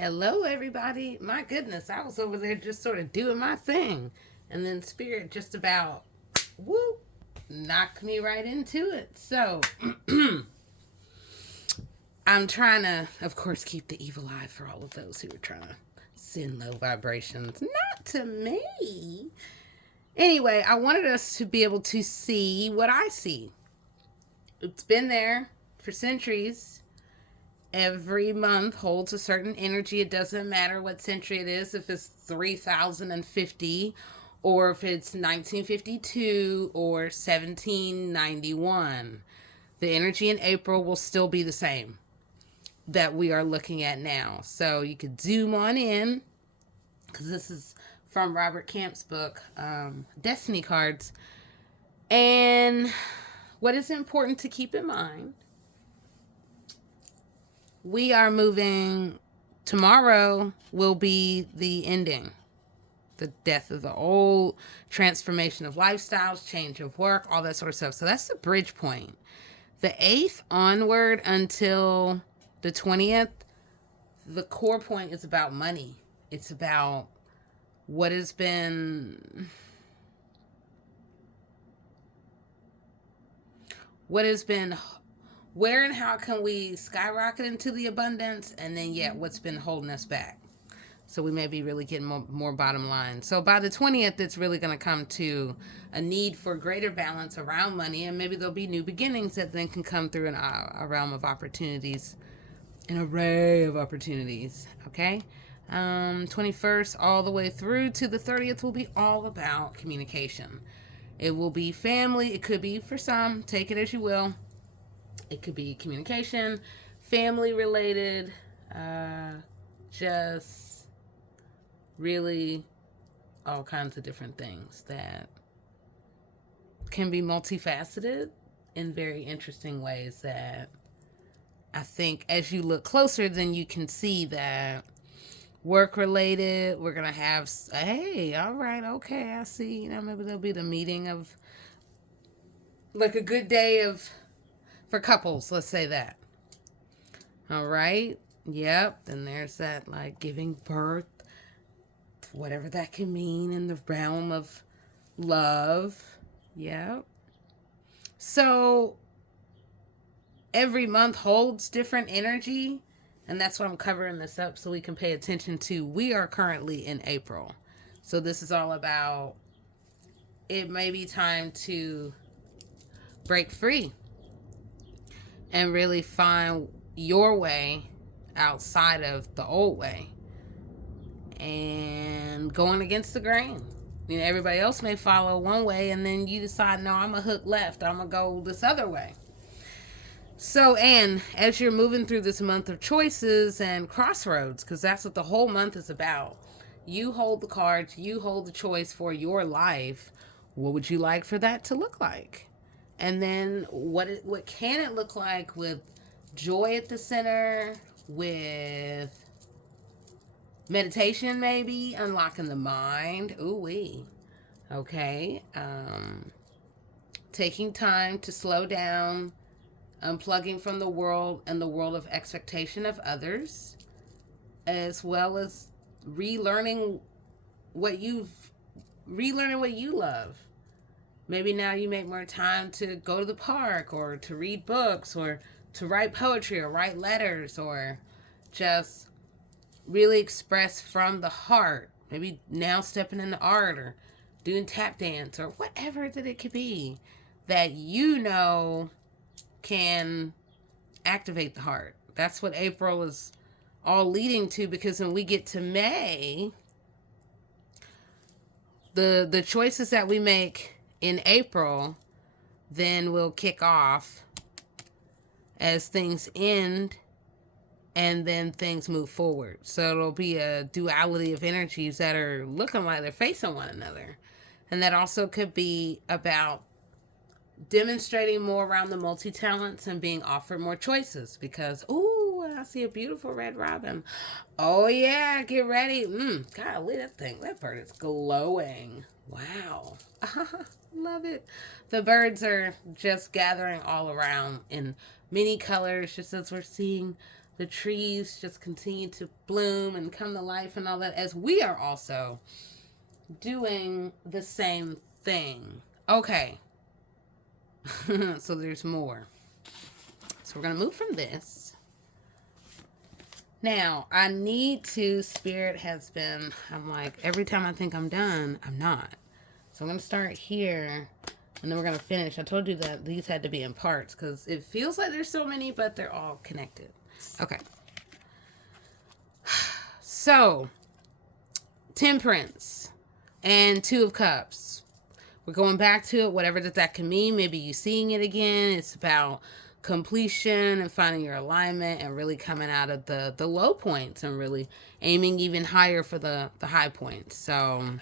Hello, everybody. My goodness, I was over there just sort of doing my thing. And then Spirit just about, whoop, knocked me right into it. So, I'm trying to, of course, keep the evil eye for all of those who are trying to send low vibrations. Not to me. Anyway, I wanted us to be able to see what I see. It's been there for centuries. Every month holds a certain energy. It doesn't matter what century it is, if it's 3050 or if it's 1952 or 1791. The energy in April will still be the same that we are looking at now. So you could zoom on in, because this is from Robert Camp's book, Destiny Cards. And what is important to keep in mind, we are moving, tomorrow will be the ending, the death of the old, transformation of lifestyles, change of work, all that sort of stuff. So that's the bridge point. The 8th onward until the 20th, the core point is about money. It's about what has been where and how can we skyrocket into the abundance, and then yet what's been holding us back. So we may be really getting more bottom line. So by the 20th, it's really going to come to a need for greater balance around money, and maybe there'll be new beginnings that then can come through in a realm of opportunities, an array of opportunities. Okay. 21st all the way through to the 30th will be all about communication. It will be family. It could be, for some, take it as you will. It could be communication, family related, just really all kinds of different things that can be multifaceted in very interesting ways that I think as you look closer, then you can see that work related, we're going to have, hey, all right, okay, I see, maybe there'll be the meeting of like a good day of, for couples, let's say that. All right. Yep. Then there's that, like, giving birth, whatever that can mean in the realm of love. Yep. So every month holds different energy. And that's why I'm covering this up, so we can pay attention to. We are currently in April. So this is all about, it may be time to break free and really find your way outside of the old way and going against the grain. Everybody else may follow one way, and then you decide, no, I'm going to hook left. I'm going to go this other way. So, and as you're moving through this month of choices and crossroads, because that's what the whole month is about, you hold the cards, you hold the choice for your life. What would you like for that to look like? And then what can it look like with joy at the center, with meditation, maybe unlocking the mind. Ooh wee. Okay. Taking time to slow down, unplugging from the world and the world of expectation of others, as well as relearning what you love. Maybe now you make more time to go to the park or to read books or to write poetry or write letters or just really express from the heart. Maybe now stepping into art or doing tap dance or whatever that it could be that can activate the heart. That's what April is all leading to, because when we get to May, the choices that we make in April then will kick off as things end and then things move forward. So it'll be a duality of energies that are looking like they're facing one another. And that also could be about demonstrating more around the multi-talents and being offered more choices, because, ooh, I see a beautiful red robin. Oh yeah, get ready. Golly, that bird is glowing. Wow. Love it. The birds are just gathering all around in many colors, just as we're seeing the trees just continue to bloom and come to life and all that, as we are also doing the same thing. Okay. So there's more. So we're going to move from this. Now, I need to, Spirit has been, I'm like, every time I think I'm done, I'm not. So I'm going to start here, and then we're going to finish. I told you that these had to be in parts, because it feels like there's so many, but they're all connected. Okay. So, Temperance and Two of Cups. We're going back to it, whatever that can mean. Maybe you seeing it again. It's about completion and finding your alignment and really coming out of the low points and really aiming even higher for the high points. So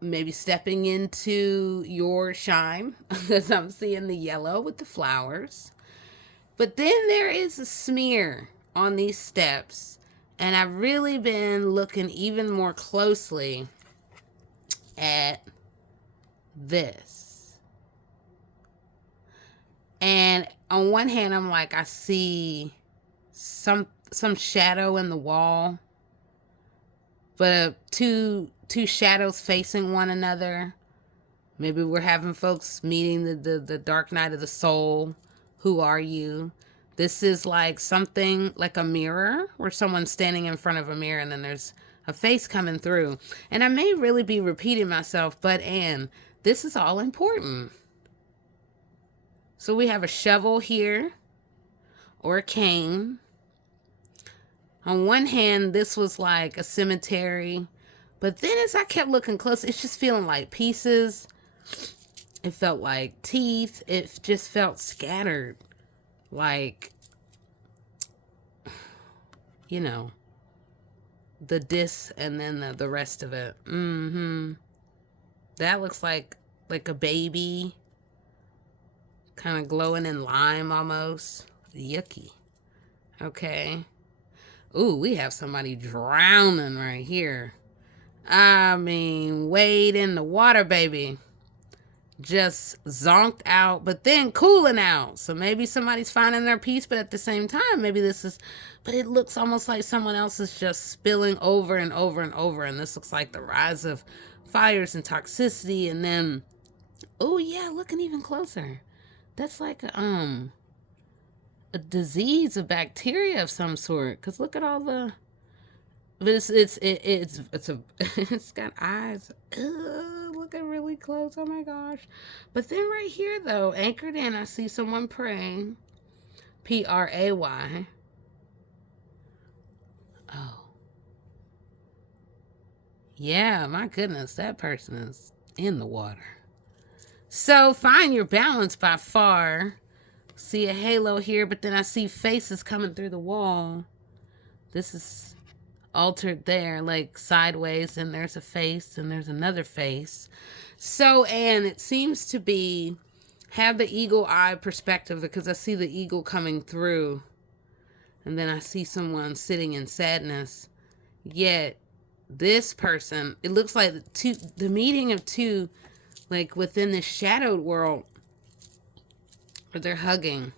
maybe stepping into your shine, because I'm seeing the yellow with the flowers. But then there is a smear on these steps, and I've really been looking even more closely at this. And on one hand, I'm like, I see some shadow in the wall, but two shadows facing one another. Maybe we're having folks meeting the dark night of the soul. Who are you? This is like something like a mirror, where someone's standing in front of a mirror and then there's a face coming through. And I may really be repeating myself, but Anne, this is all important. So we have a shovel here, or a cane. On one hand, this was like a cemetery, but then as I kept looking close, it's just feeling like pieces. It felt like teeth. It just felt scattered. Like, you know, the disc and then the rest of it. That looks like a baby. Kind of glowing in lime almost. Yucky. Okay. Ooh, we have somebody drowning right here. I mean, wade in the water, baby. Just zonked out, but then cooling out. So maybe somebody's finding their peace, but at the same time, maybe this is, but it looks almost like someone else is just spilling over and over and over. And this looks like the rise of fires and toxicity. And then, oh yeah, looking even closer. That's like a disease, a bacteria of some sort. Cause look at all the, but it's got eyes. Looking really close. Oh my gosh! But then right here though, anchored in, I see someone praying. Pray. Oh, yeah. My goodness, that person is in the water. So find your balance by far. See a halo here, but then I see faces coming through the wall. This is altered there, like sideways, and there's a face, and there's another face. So, and it seems to be, have the eagle eye perspective, because I see the eagle coming through, and then I see someone sitting in sadness. Yet, this person, it looks like the meeting of two, like within this shadowed world, where they're hugging.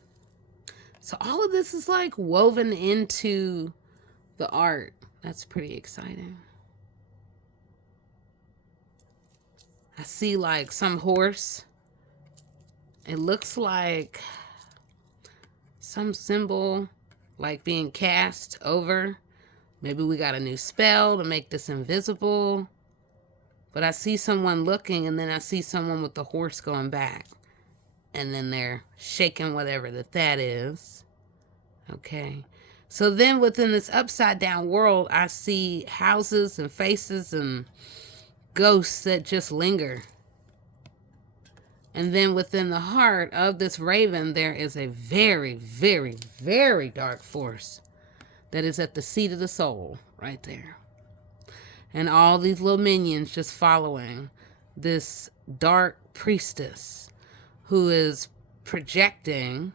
So all of this is like woven into the art. That's pretty exciting. I see like some horse. It looks like some symbol like being cast over. Maybe we got a new spell to make this invisible. But I see someone looking, and then I see someone with the horse going back. And then they're shaking whatever that is. Okay. So then within this upside down world, I see houses and faces and ghosts that just linger. And then within the heart of this raven, there is a very, very, very dark force that is at the seat of the soul right there. And all these little minions just following this dark priestess who is projecting.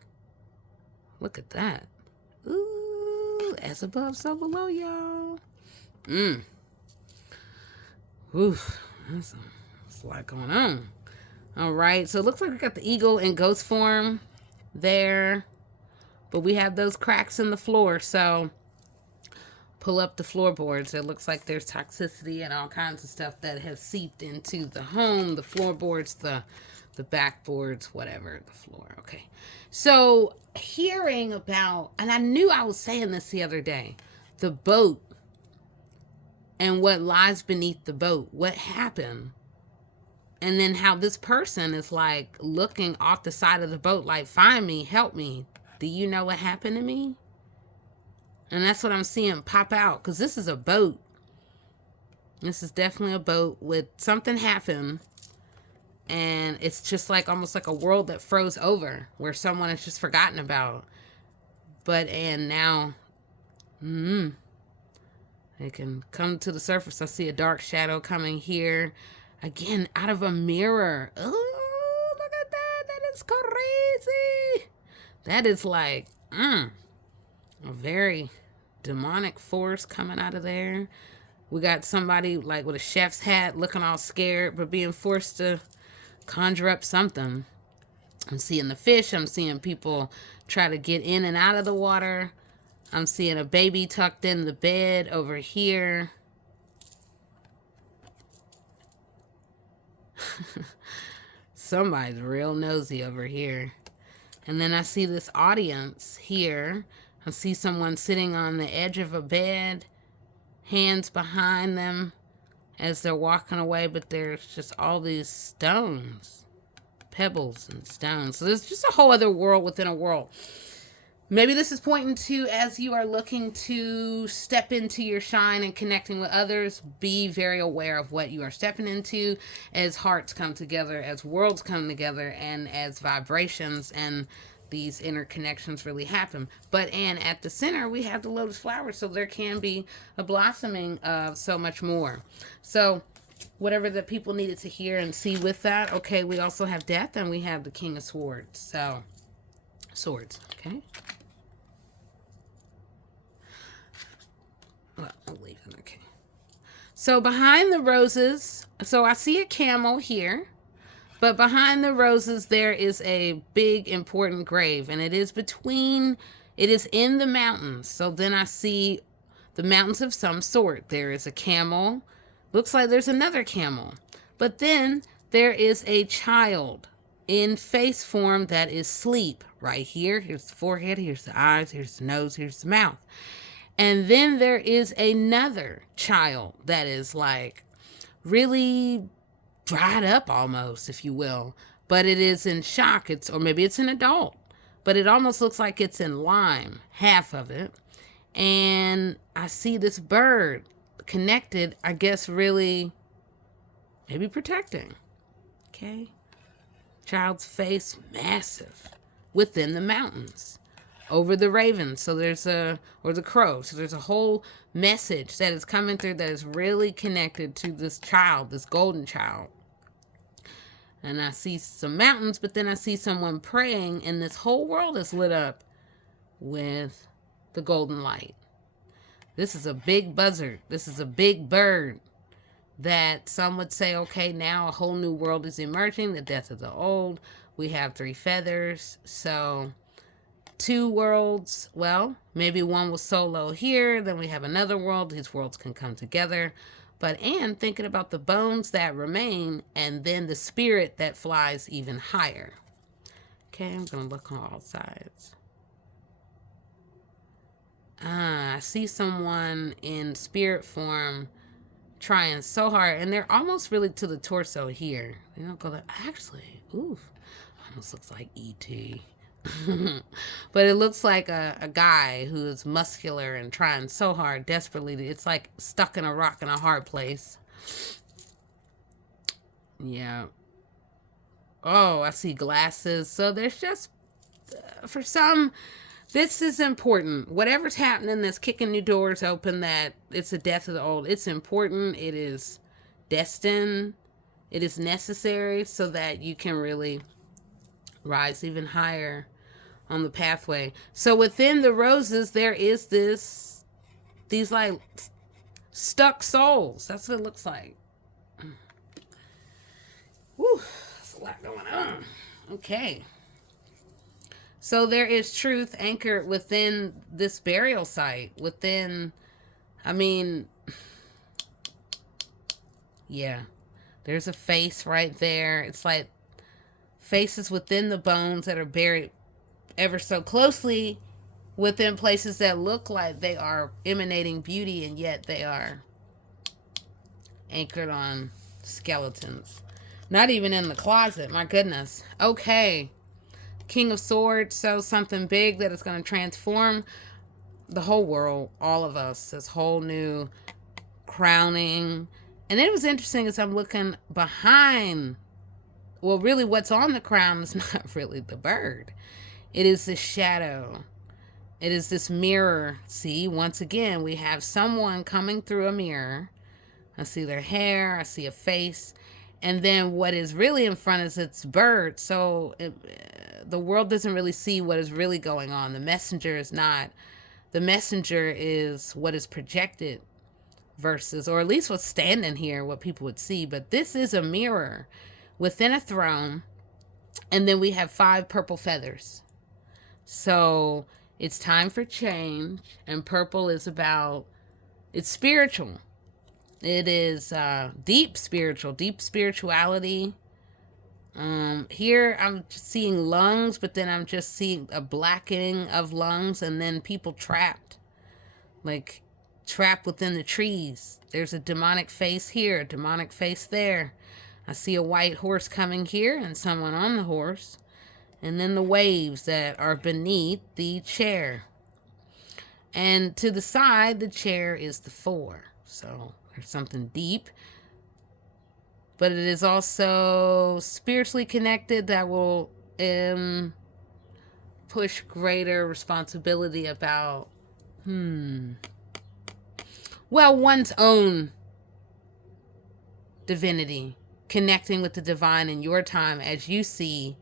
Look at that. Ooh, as above, so below, y'all. Oof, that's a lot going on. All right, so it looks like we got the eagle in ghost form there. but we have those cracks in the floor. So pull up the floorboards. It looks like there's toxicity and all kinds of stuff that have seeped into the home, the floorboards, the backboards, whatever, the floor. Okay. So hearing about, and I knew I was saying this the other day, the boat and what lies beneath the boat, what happened, and then how this person is like looking off the side of the boat like, find me, help me. Do you know what happened to me? And that's what I'm seeing pop out, because this is a boat. This is definitely a boat with something happened. And it's just like almost like a world that froze over where someone is just forgotten about. But, and now, it can come to the surface. I see a dark shadow coming here. Again, out of a mirror. Oh, look at that. That is crazy. That is like, a very demonic force coming out of there. We got somebody like with a chef's hat looking all scared, but being forced to conjure up something. I'm seeing the fish. I'm seeing people try to get in and out of the water. I'm seeing a baby tucked in the bed over here. Somebody's real nosy over here. And then I see this audience here. I see someone sitting on the edge of a bed, hands behind them as they're walking away, but there's just all these stones, pebbles and stones. So there's just a whole other world within a world. Maybe this is pointing to, as you are looking to step into your shine and connecting with others, be very aware of what you are stepping into as hearts come together, as worlds come together, and as vibrations and these interconnections really happen. And at the center, we have the lotus flower, so there can be a blossoming of so much more. So whatever that people needed to hear and see with that. Okay, we also have death, and we have the King of Swords. So, swords, okay? Well, I'll leave it, okay. So behind the roses, so I see a camel here. But behind the roses, there is a big, important grave. And it is in the mountains. So then I see the mountains of some sort. There is a camel. Looks like there's another camel. But then there is a child in face form that is asleep. Right here. Here's the forehead. Here's the eyes. Here's the nose. Here's the mouth. And then there is another child that is like really dried up almost, if you will, but it is in shock. Or maybe it's an adult, but it almost looks like it's in lime, half of it. And I see this bird connected, I guess, really maybe protecting. Okay. Child's face, massive, within the mountains, over the raven. So or the crow. So there's a whole message that is coming through that is really connected to this child, this golden child. And I see some mountains, but then I see someone praying, and this whole world is lit up with the golden light. This is a big buzzard. This is a big bird that some would say, okay, now a whole new world is emerging, the death of the old. We have 3 feathers. So 2 worlds, well, maybe one was solo here, then we have another world. These worlds can come together. And thinking about the bones that remain, and then the spirit that flies even higher. Okay, I'm going to look on all sides. I see someone in spirit form trying so hard, and they're almost really to the torso here. They don't go that, actually, oof, almost looks like E.T. But it looks like a guy who is muscular and trying so hard, desperately. It's like stuck in a rock in a hard place. Yeah. Oh, I see glasses. So there's just, for some, this is important. Whatever's happening that's kicking new doors open, that it's the death of the old. It's important. It is destined. It is necessary so that you can really rise even higher on the pathway. So within the roses, there is these like stuck souls. That's what it looks like. Woo, there's a lot going on. Okay. So there is truth anchored within this burial site. I mean, yeah, there's a face right there. It's like faces within the bones that are buried ever so closely within places that look like they are emanating beauty, and yet they are anchored on skeletons. Not even in the closet. My goodness. Okay. King of Swords. So something big that is going to transform the whole world, all of us. This whole new crowning. And it was interesting as I'm looking behind. Well, really, what's on the crown is not really the bird. It is the shadow. It is this mirror. See, once again, we have someone coming through a mirror. I see their hair. I see a face. And then what is really in front is its bird. So the world doesn't really see what is really going on. The messenger is not. The messenger is what is projected versus, or at least what's standing here, what people would see. But this is a mirror within a throne. And then we have 5 purple feathers. So it's time for change. And purple is about, it's spiritual. It is deep spirituality. Here I'm seeing lungs, but then I'm just seeing a blackening of lungs, and then people trapped within the trees. There's a demonic face here, a demonic face there. I see a white horse coming here and someone on the horse, and then the waves that are beneath the chair. And to the side, the chair is the 4. So there's something deep, but it is also spiritually connected that will push greater responsibility about one's own divinity, connecting with the divine in your time as you see,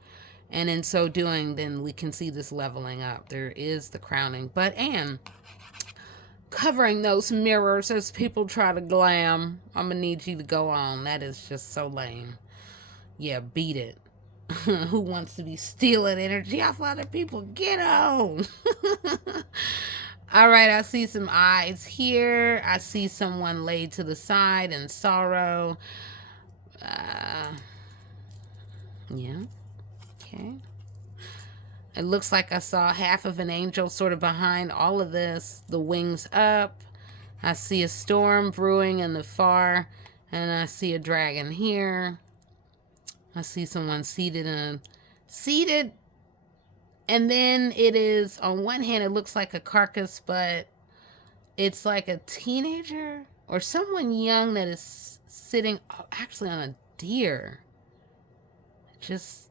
and in so doing, then we can see this leveling up. There is the crowning, but Anne, covering those mirrors as people try to glam. I'm gonna need you to go on. That is just so lame. Yeah, beat it. Who wants to be stealing energy off other people? Get on. All right, I see some eyes here. I see someone laid to the side in sorrow. Yeah. Okay. It looks like I saw half of an angel sort of behind all of this. The wings up. I see a storm brewing in the far. And I see a dragon here. I see someone seated. And then it is, on one hand, it looks like a carcass, but it's like a teenager or someone young that is sitting actually on a deer. Just,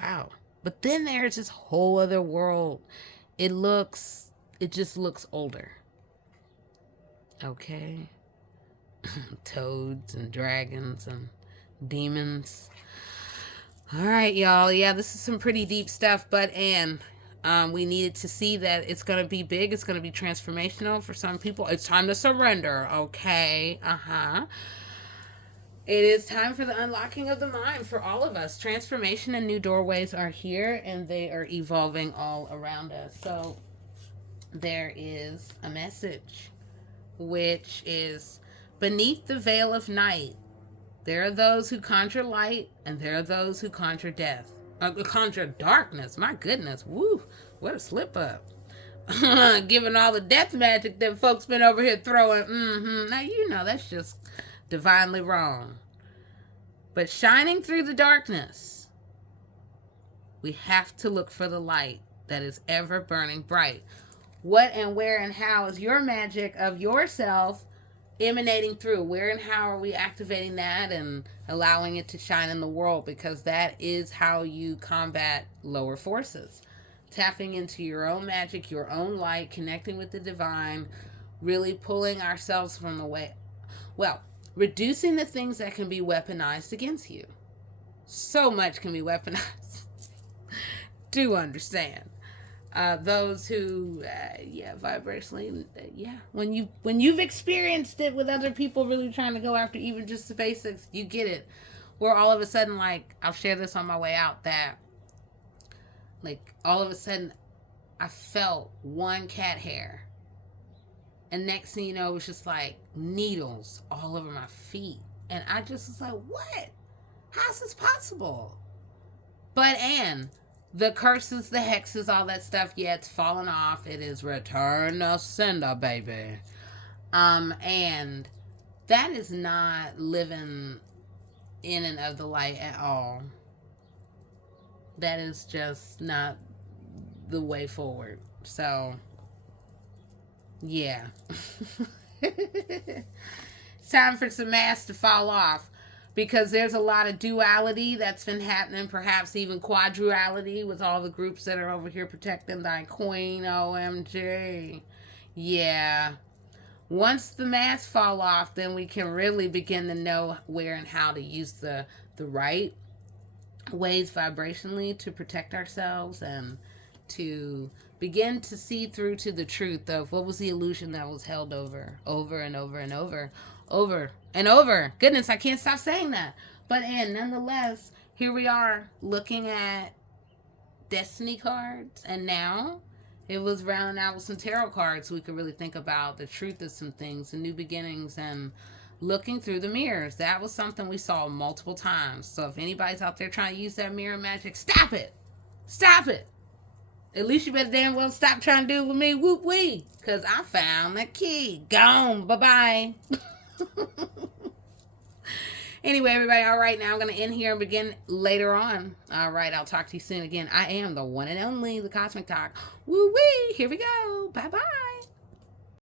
wow. But then there's this whole other world. It just looks older. Okay. Toads and dragons and demons. All right, y'all. Yeah, this is some pretty deep stuff. But Anne, we needed to see that it's going to be big. It's going to be transformational for some people. It's time to surrender. Okay. It is time for the unlocking of the mind for all of us. Transformation and new doorways are here, and they are evolving all around us. So there is a message, which is beneath the veil of night. There are those who conjure light, and there are those who conjure death. Conjure darkness. My goodness. Woo. What a slip up. Given all the death magic that folks been over here throwing. Now, you know, that's just divinely wrong. But shining through the darkness, we have to look for the light that is ever burning bright. What and where and how is your magic of yourself emanating through? Where and how are we activating that and allowing it to shine in the world? Because that is how you combat lower forces. Tapping into your own magic, your own light, connecting with the divine, really pulling ourselves from the way. Well, reducing the things that can be weaponized against you. So much can be weaponized. Do understand. Those who, vibrationally, when you've experienced it with other people really trying to go after even just the basics, you get it. Where all of a sudden, like, I'll share this on my way out, that, like, all of a sudden, I felt one cat hair. And next thing you know, it was just like needles all over my feet. And I just was like, what? How's this possible? But, and the curses, the hexes, all that stuff, yeah, it's fallen off. It is return to sender, baby. And that is not living in and of the light at all. That is just not the way forward. So, yeah. It's time for some masks to fall off, because there's a lot of duality that's been happening, perhaps even quadruality with all the groups that are over here protecting thy queen. OMG. Yeah. Once the masks fall off, then we can really begin to know where and how to use the right ways vibrationally to protect ourselves, and to begin to see through to the truth of what was the illusion that was held over and over and over. Goodness, I can't stop saying that. But and nonetheless, here we are looking at destiny cards, and now it was rounding out with some tarot cards so we could really think about the truth of some things and new beginnings and looking through the mirrors. That was something we saw multiple times. So if anybody's out there trying to use that mirror magic, stop it. Stop it. At least you better damn well stop trying to do it with me. Whoop wee. Because I found the key. Gone. Bye-bye. Anyway, everybody, all right, now I'm going to end here and begin later on. All right, I'll talk to you soon again. I am the one and only, the Cosmic Talk. Woo wee. Here we go. Bye-bye.